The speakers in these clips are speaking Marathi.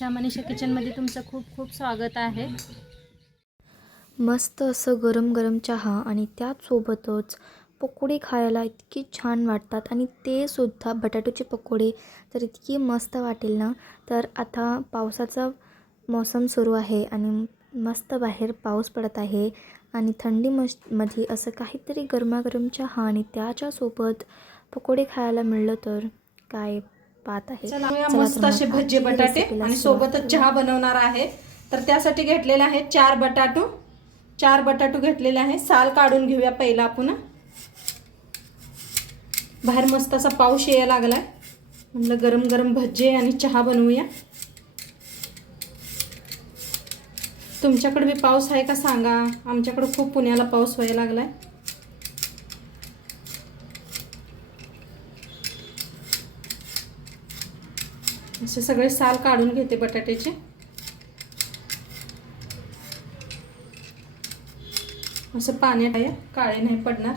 मनीषा किचनमध्ये तुमचं खूप खूप स्वागत आहे। मस्त असं गरम गरम चहा आणि त्याचसोबतच पकोडे खायला इतकी छान वाटतात आणि ते सुद्धा बटाट्याचे पकोडे तर इतकी मस्त वाटेल ना। तर आता पावसाचा मौसम सुरू आहे आणि मस्त बाहेर पाऊस पडत आहे आणि थंडी मध्ये असं काहीतरी गरमागरम चहा आणि त्याच्यासोबत पकोडे खायला मिळलं तर काय बात आहे। चला मस्त असे भज्जे बटाटे आणि सोबतच चहा बनवणार आहे। तर त्यासाठी घेतलेले आहे 4 बटाटो घेतलेले आहे। साल काढून घेऊया पहिला आपण। बाहेर मस्त असा पाऊस यायला लागलाय, म्हणलं गरम गरम भज्जे आणि चहा बनवूया। तुमच्याकडे भी पाऊस आहे का सांगा, आमच्याकडे खूप पुण्याला पाऊस व्हायला लागलाय। असे सगळे साल काढून घेते बटाट्याचे। असं पाण्यात आहे, काळे नाही पडणार।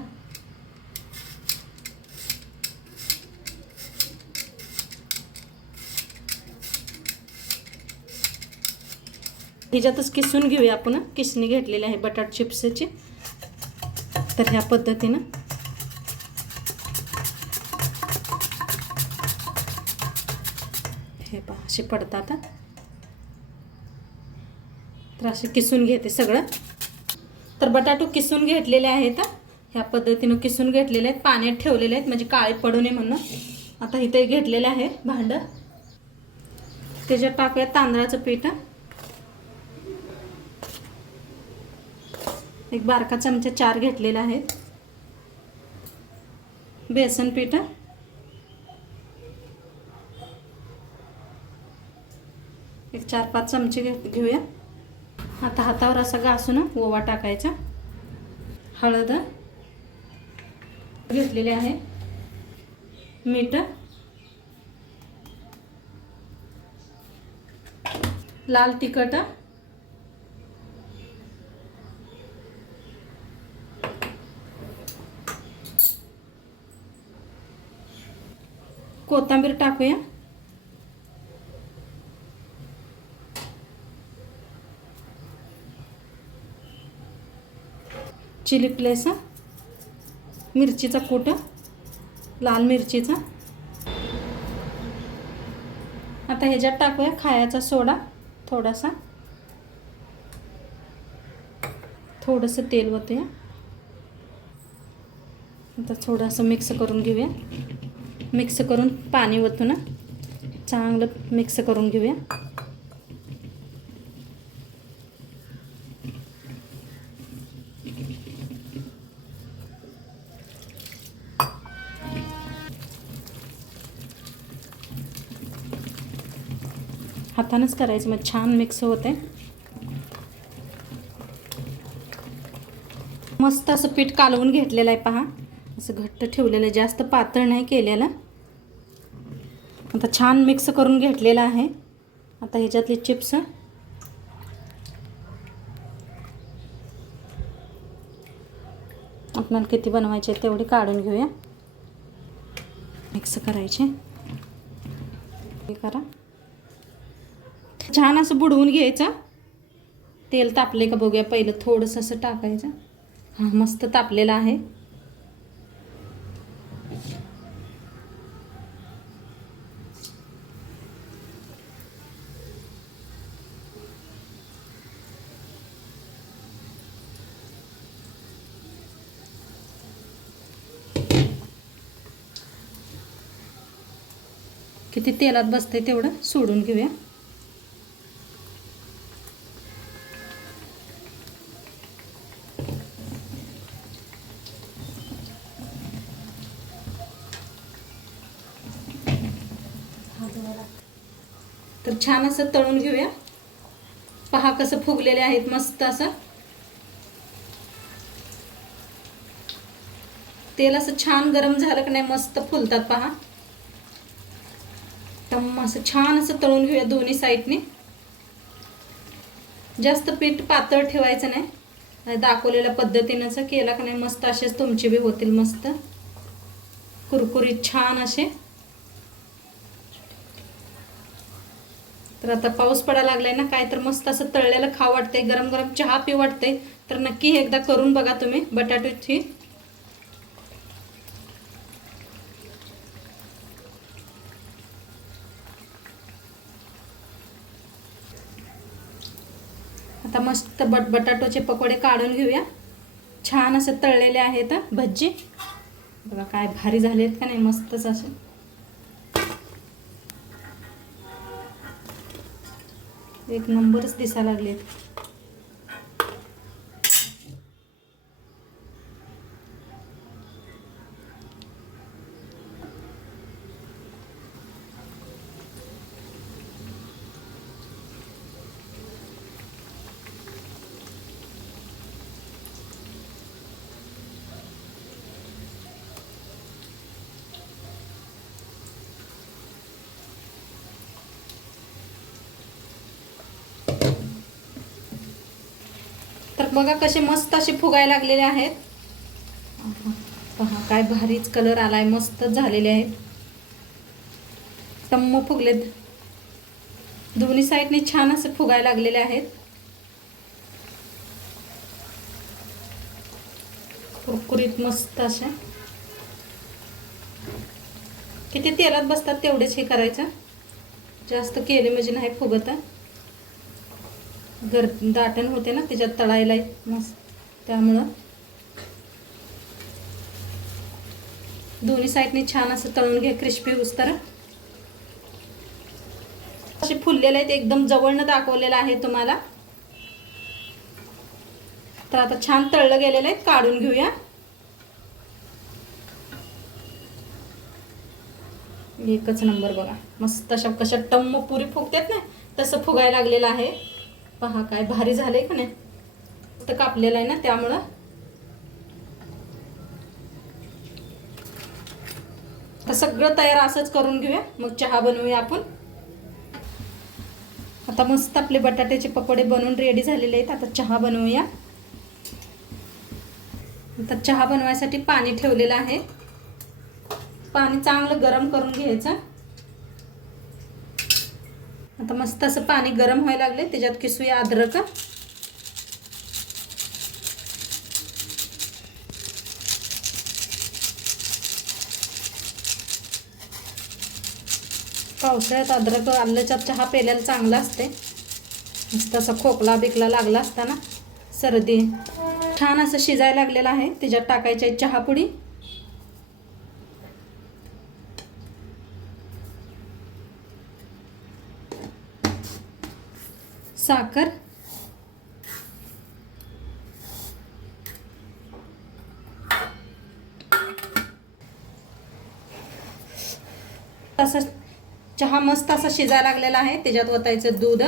ह्याच्यातच किसून घेऊया आपण। किसणी घेतलेली आहे बटाट चिप्सची। तर ह्या पद्धतीने हे पहा असे पडतात। तर असे किसून घेते सगळं। तर बटाटो किसून घेतलेले आहेत, ह्या पद्धतीने किसून घेतलेले आहेत, पाण्यात ठेवलेले आहेत म्हणजे काळे पडू नये म्हणून। आता इथे घेतलेले आहे भांड, त्याच्यात टाकूया तांदळाचं पीठ। एक बारका चमचा 4 घेतलेला आहे। बेसन पीठ, एक 4-5 चमचे घेऊया। आता हातावर असा घासून ओवा टाकायचा। हळद घेतलेले आहे, मीठ, लाल तिखट, कोथिंबीर टाकूया, चिली फ्लेक्स, मिरचीचा कूट, लाल मिरचीचा। आता ह्याच्यात टाकूया खायचा सोडा थोडासा, थोडंसं तेल ओतूया। आता थोडंसं मिक्स करून घेऊया। मिक्स करून पाणी ओतून चांगलं मिक्स करून घेऊया। हातानेच करायचं मग छान मिक्स होते। मस्त असं पीठ कालवून घेतलेलं आहे पहा, असं घट्ट ठेवलेलं आहे, जास्त पातळ नाही केलेलं। आता छान मिक्स करून घेतलेलं आहे। आता ह्याच्यातले चिप्स आपल्याला किती बनवायचे तेवढे काढून घेऊया। मिक्स करायचे, हे करा छान असं बुडवून घ्यायचं। तेल तापले का बघूया पहिलं, थोडंसं असं टाकायचं। हा मस्त तापलेला आहे। किती तेलात बसते तेवढं सोडून घेऊया। तर छान असं तळून घेऊया। पहा कसं फुगलेले आहेत मस्त असं। तेल असं छान गरम झालं की नाही मस्त फुलतात पहा। तर असं छान असं तळून घेऊया दोन्ही साईडने। जास्त पीठ पातळ ठेवायचं नाही, दाखवलेल्या पद्धतीनेच केला की नाही मस्त असेच तुमचे बी होतील मस्त कुरकुरीत छान असे। तर आता पाऊस पडायला लागलाय ना, काय तर मस्त असं तळलेलं खावं वाटतंय, गरम गरम चहा पिऊ वाटतंय. तर नक्की एकदा करून बघा तुम्ही बटाट्याची. आता मस्त बटाट्याचे पकोडे काढून घेऊया. छान असं तळलेले आहेत भज्जी. बघा काय भारी झालेत का नाही, मस्तच असे. एक नंबरच दिसायला लागलेत. तर बघा कसे मस्त असे फुगायला लागलेले आहेत. पहा काय भारीच कलर आलाय, मस्त झालेले आहेत. टम्म फुगलेत, दोन्ही साईडने छान असे फुगायला लागलेले आहेत. कुरकुरीत मस्त असे. किती तेलात बसतात तेवढेच हे करायचं, जास्त केले म्हणजे नाही फुगत. दाटण होते ना त्याच्यात तळायला मस्त, त्यामुळं दोन्ही साईडने छान असं तळून घ्या, क्रिस्पी होईस्तोवर. असे फुललेले आहेत, एकदम जवळनं दाखवलेलं आहे तुम्हाला. तर आता छान तळलं गेलेलं आहे, काढून घेऊया. एकच नंबर बघा, मस्त अशा कशा टम्म पुरी फुगतात ना तसं फुगायला लागलेलं आहे. पहा काय भारी झालंय का नाही, मस्त कापलेलं आहे ना त्यामुळं. आता सगळं तयार असंच करून घेऊया, मग चहा बनवूया आपण. आता मस्त आपले बटाट्याचे पकोडे बनवून रेडी झालेले आहेत. आता चहा बनवूया. आता चहा बनवायसाठी पाणी ठेवलेलं आहे. पाणी चांगलं गरम करून घ्यायचं. आता मस्त असं पाणी गरम व्हायला लागले, त्याच्यात किसूया अद्रक. पावसाळ्यात अद्रक आल्याचा चहा प्यायला चांगला असते. मस्त असा खोकला बिकला लागला असताना, सर्दी. छान असं शिजायला लागलेलं आहे, त्याच्यात टाकायची आहे चहापुडी. साखर, तसं चहा मस्त असा शिजायला लागलेला आहे, त्याच्यात ओतायचं दूध.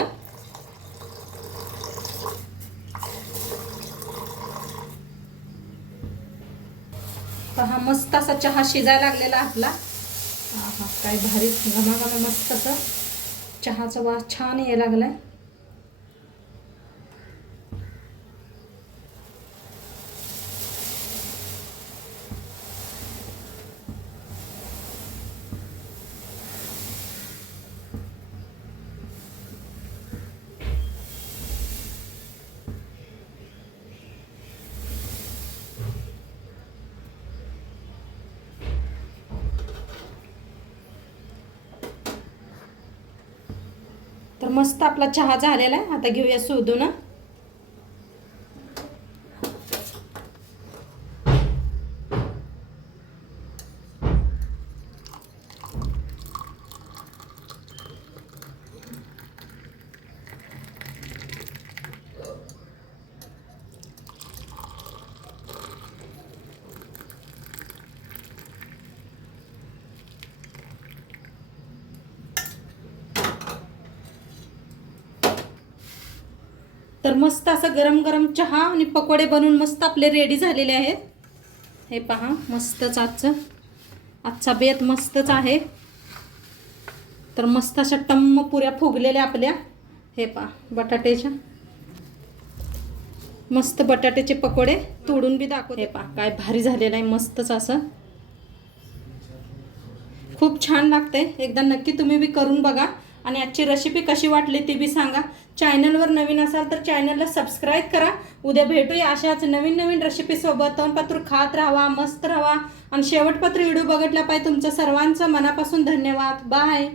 पहा मस्त असा चहा शिजायला लागलेला आपला. आहा काय भारी घमाघमा मस्त असं चहाचा वास छान यायला लागलाय. तर मस्त आपला चहा झालेला आहे. आता घेऊया शोधून. तर मस्त असं गरम गरम चहा आणि पकोडे बनवून मस्त आपले रेडी झालेले आहेत. हे पहा मस्तच आजचा बेत मस्तच आहे. तर मस्त अशा टम्म पुऱ्या फुगलेल्या आपल्या. हे पहा बटाट्याच्या मस्त बटाट्याचे पकोडे तोडून बी दाखवते. हे पहा काय भारी झालेलं आहे, मस्तच असं खूप छान लागतंय. एकदा नक्की तुम्ही बी करून बघा. आणि आजची रेसिपी कशी वाटली ती बी सांगा. चॅनलवर नवीन असाल तर चॅनलला सबस्क्राईब करा. उद्या भेटूया अशाच नवीन नवीन रेसिपीसोबत. तोंडपात्र खात राहा, मस्त राहा आणि शेवटपत्र व्हिडिओ बघितला पाहिजे. तुमचं सर्वांचं मनापासून धन्यवाद. बाय.